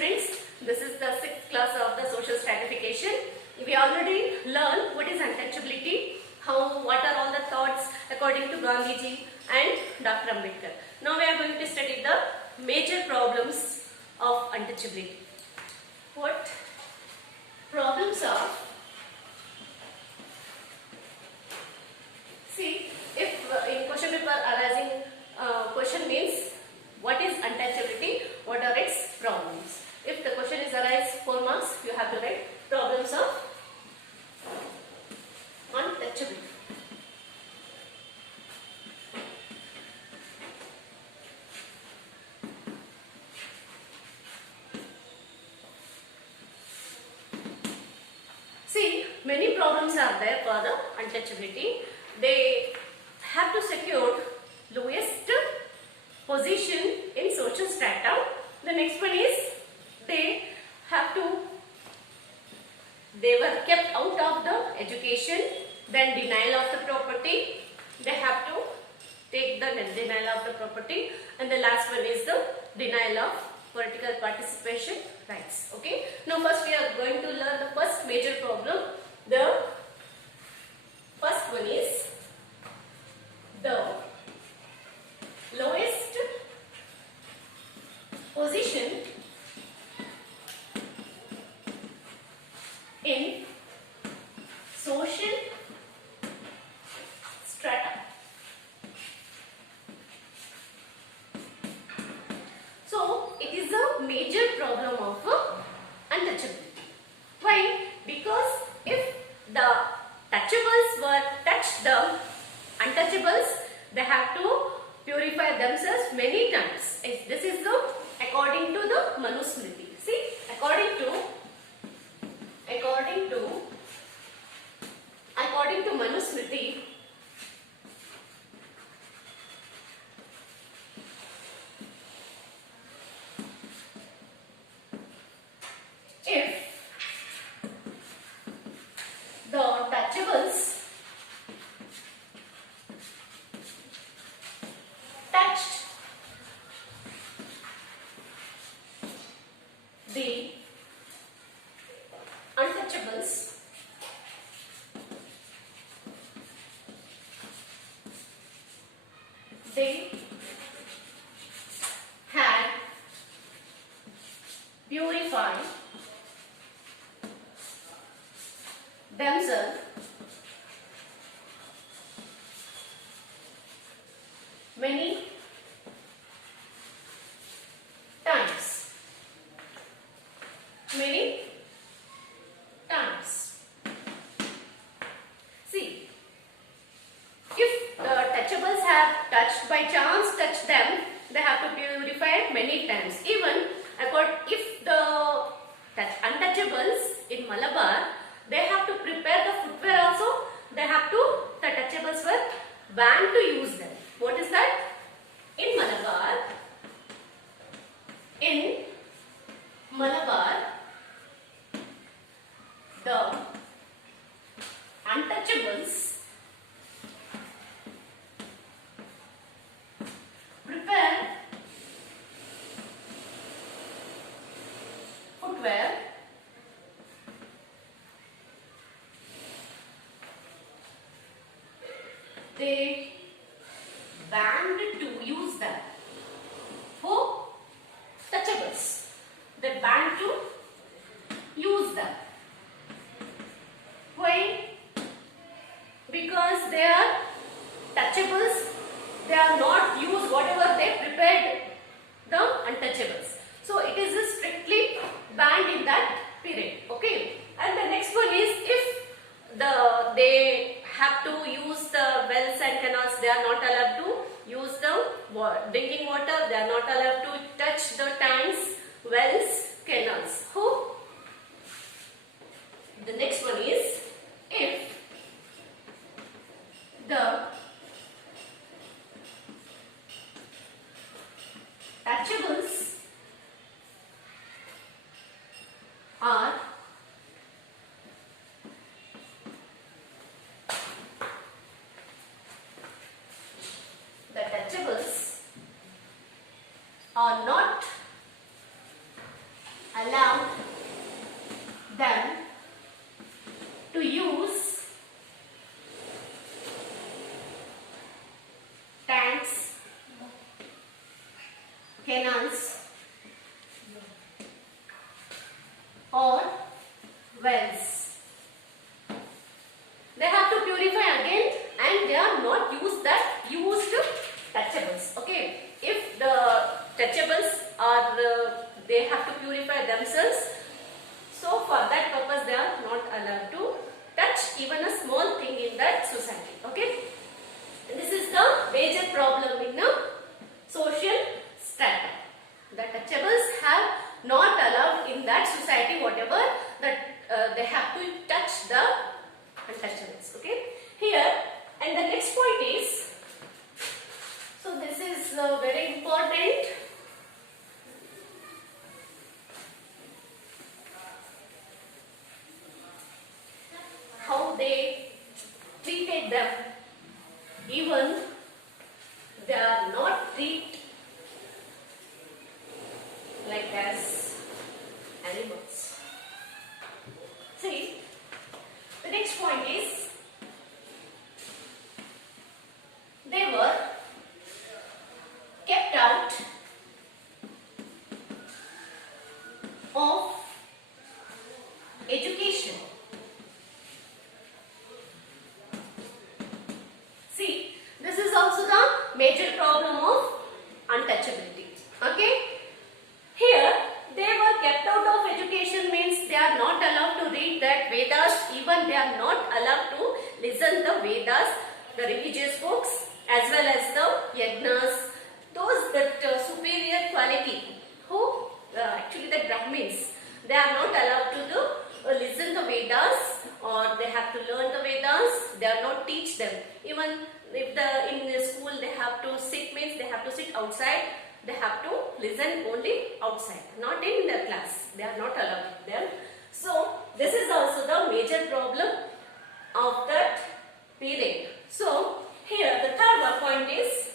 students, this is the 6th class of the social stratification. We already learned what is untouchability, what are all the thoughts according to Gandhiji and Dr. Ambedkar. Now we are going to study the major problems of untouchability. What problems are? See, if in question paper arising question means what is untouchability, what are its problems. If the question is arise 4 marks, you have to write problems of untouchability. See, many problems are there for the untouchability. They have to secure lowest position in social strata. The next one is they were kept out of the education, then denial of the property. They have to take the denial of the property, and the last one is the denial of political participation rights. Okay. Now first we are going to learn the first major problem. The first one is the lowest position in social strata. So it is a major problem of untouchability. Why? Because if the touchables were touched the untouchables, they have to purify themselves many times. This is the according to the Manusmriti. See, according to Manusmriti, if the touchables touched the untouchables, they had purified themselves many times. Many times. See, if the touchables have by chance touched them, they have to purify many times. Even if the untouchables in Malabar, they have to prepare the footwear also. The touchables were banned to use them. What is that? In Malabar, the untouchables prepare footwear they banned to use them. Who? Touchables. They banned to use them. Why? Because they are touchables. They are not used whatever they prepared the untouchables. So it is strictly banned in that period. Okay. And the next one is if they have to use the wells and canals, they are not allowed to use the drinking water. They are not allowed to touch the tanks, wells, canals. Who? The next one is if the touchables are not allow them to use tanks, canals or wells. They have to purify again and they are not used touchables. Okay, if the touchables are they have to purify themselves, so for that purpose they are not allowed to touch even a small thing in that society. Okay, this is the major problem in the social strata. The touchables have not allowed in that society, whatever that they have to touch the untouchables. Okay, here, and the next point is, so this is very important. How they treated them, even they are not treated like as animals. See, the next point is, they were kept out of education. See, this is also the major problem of untouchability. Okay, here they were kept out of education means they are not allowed to read that Vedas, even they are not allowed to listen the Vedas, the religious books, as well as the yajnas, those that superior quality, who actually the Brahmins, they are not allowed to listen the Vedas, or they have to learn the Vedas, they are not teach them. Even if in the school they have to sit, means they have to sit outside, they have to listen only outside, not in the class, they are not allowed them. So this is also the major problem of that period. So here the third point is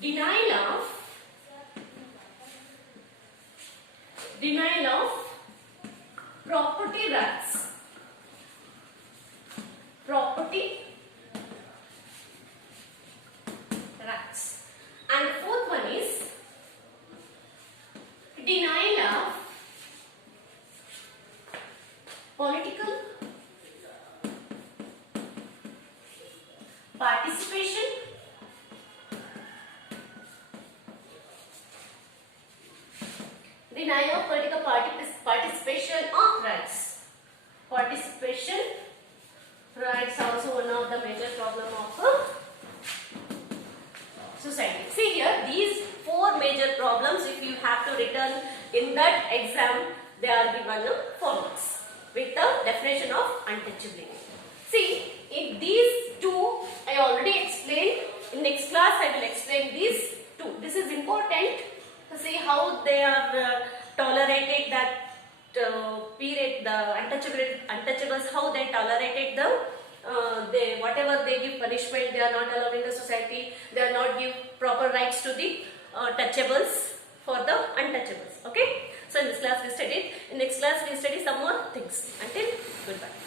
denial of property rights. Property rights. And the fourth one is denial of political participation, denial of political participation of rights. Participation rights also one of the major problem of society. See here, these four major problems, if you have to return in that exam, they are given 4 marks with the definition of untouchability. See, in these two I already explained. In next class I will explain these two. This is important to see how they are tolerated that period, the untouchables, how they tolerated the whatever they give punishment, they are not allowed in the society, they are not give proper rights to the touchables for the untouchables. Okay, so in this class we studied, in next class we study some more things. Until goodbye.